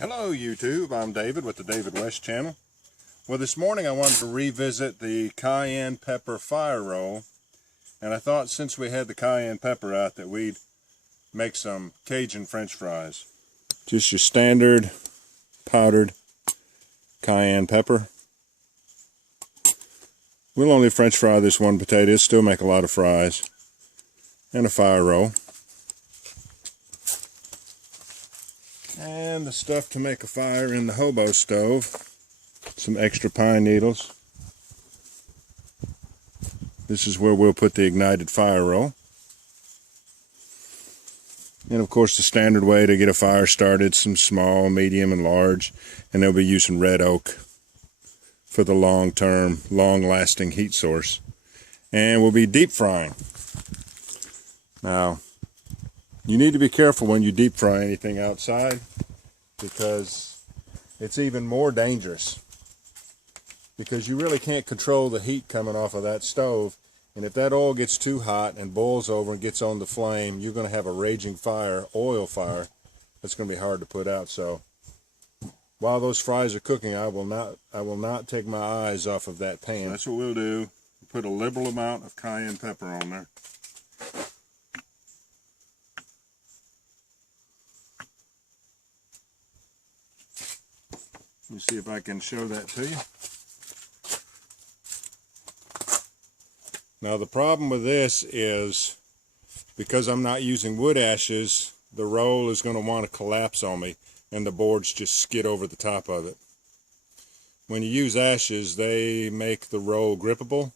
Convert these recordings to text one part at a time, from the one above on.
Hello YouTube, I'm David with the David West channel. Well, this morning I wanted to revisit the Cayenne Pepper Fire Roll, and I thought since we had the cayenne pepper out that we'd make some Cajun French fries. Just your standard powdered cayenne pepper. We'll only French fry this one potato, it'll still make a lot of fries. And a fire roll. And the stuff to make a fire in the Hobo Stove. Some extra pine needles. This is where we'll put the ignited fire roll. And of course the standard way to get a fire started, some small, medium, and large. And they'll be using red oak for the long-term, long-lasting heat source. And we'll be deep frying. Now, you need to be careful when you deep fry anything outside because it's even more dangerous because you really can't control the heat coming off of that stove, and if that oil gets too hot and boils over and gets on the flame, you're going to have a raging fire, oil fire, that's going to be hard to put out. So while those fries are cooking, I will not take my eyes off of that pan. So that's what we'll do. Put a liberal amount of cayenne pepper on there. Let me see if I can show that to you. Now the problem with this is because I'm not using wood ashes, the roll is going to want to collapse on me and the boards just skid over the top of it. When you use ashes, they make the roll grippable,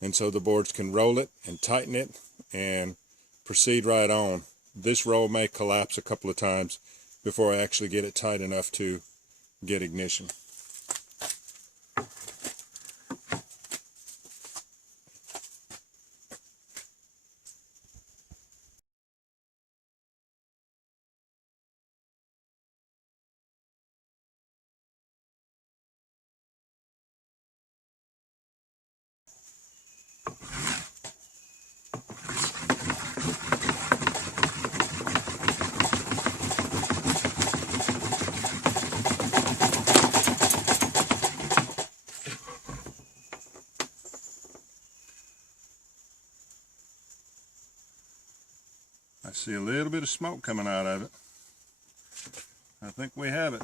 and so the boards can roll it and tighten it and proceed right on. This roll may collapse a couple of times before I actually get it tight enough to get ignition. I see a little bit of smoke coming out of it. I think we have it.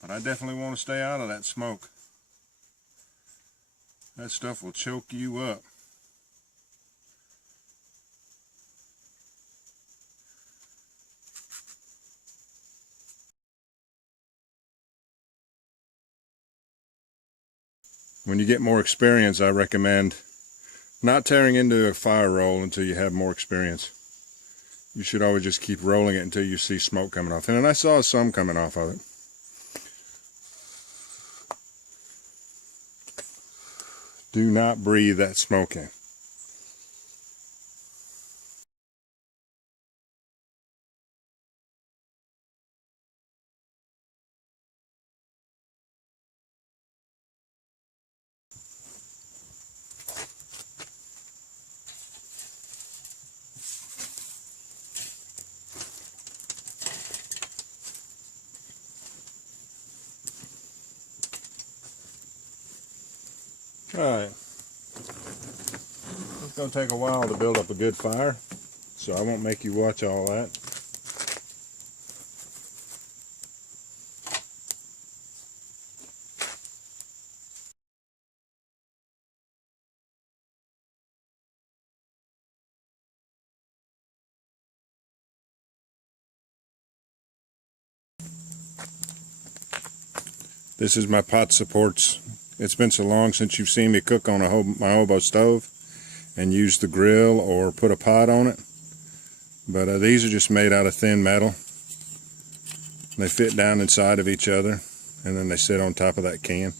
But I definitely want to stay out of that smoke. That stuff will choke you up. When you get more experience, I recommend not tearing into a fire roll until you have more experience. You should always just keep rolling it until you see smoke coming off. And I saw some coming off of it. Do not breathe that smoke in. Alright, it's going to take a while to build up a good fire, so I won't make you watch all that. This is my pot supports. It's been so long since you've seen me cook on my Hobo Stove and use the grill or put a pot on it. But these are just made out of thin metal. They fit down inside of each other and then they sit on top of that can.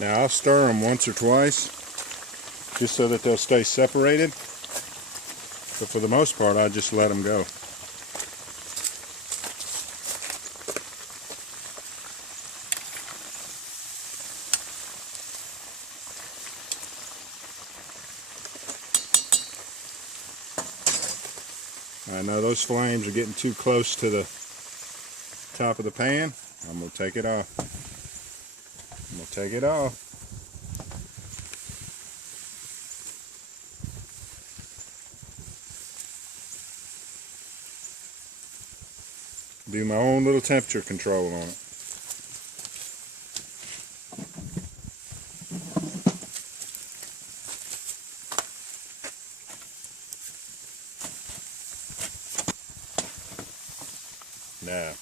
Now I'll stir them once or twice just so that they'll stay separated, but for the most part I just let them go. I know those flames are getting too close to the top of the pan. I'm going to take it off. I'm going to take it off. Do my own little temperature control on it. Now,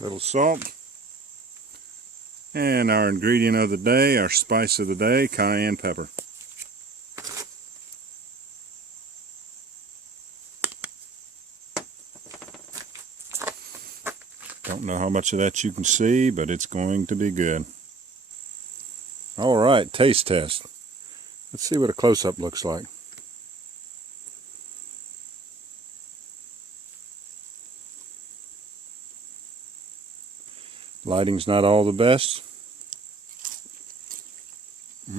little salt, and our ingredient of the day, our spice of the day, cayenne pepper. Don't know how much of that you can see, but it's going to be good. Alright, taste test. Let's see what a close-up looks like. Lighting's not all the best. Let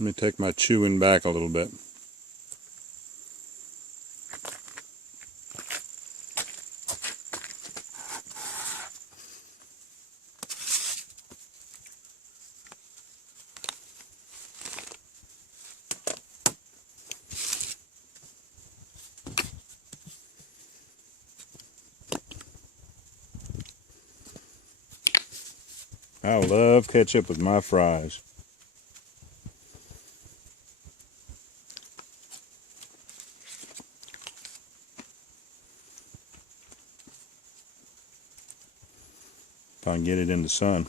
me take my chewing back a little bit. I love ketchup with my fries. If I can get it in the sun.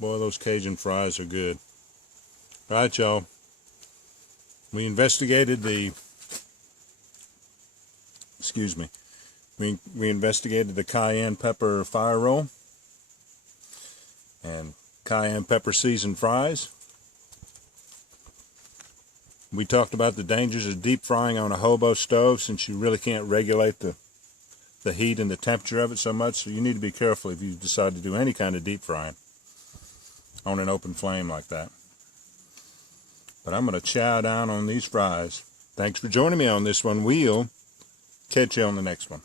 Boy, those Cajun fries are good. Right, y'all. We investigated the we investigated the Cayenne Pepper Fire Roll and Cayenne Pepper seasoned fries. We talked about the dangers of deep frying on a Hobo stove, since you really can't regulate the heat and the temperature of it so much, so you need to be careful if you decide to do any kind of deep frying on an open flame like that. But I'm going to chow down on these fries. Thanks for joining me on this one. We'll catch you on the next one.